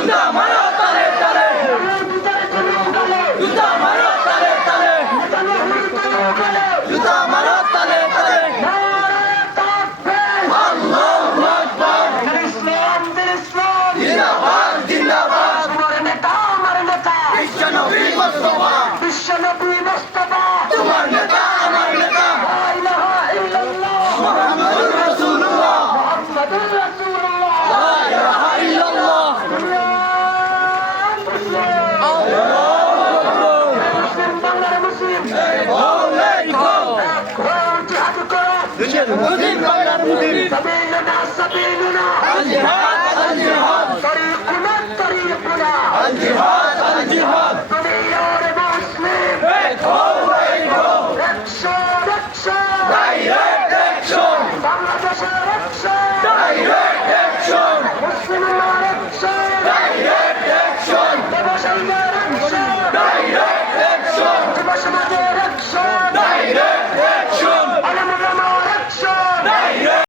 জুতা মারো তালে তালে, জুতা মারো তালে তালে, জুতা মারো তালে তালে। আল্লাহু আকবার, জিন্দাবাদ জিন্দাবাদ, বিশ্বনবী মুস্তাফা, তোমার নেতা আমার নেতা, মুহাম্মাদুর রাসূলুল্লাহ, লা ইলাহা ইল্লাল্লাহ। মুসলিম বাংলার মুসলিম, سبيلنا سبيلنا আল জিহাদ আল জিহাদ, طريقنا طريقنا আল জিহাদ আল জিহাদ। دنيا مسلم এক হও এক হও, أكشن أكشن direct action, بنغلاديش أكشن direct action, مسلم أكشن direct action. تباشينا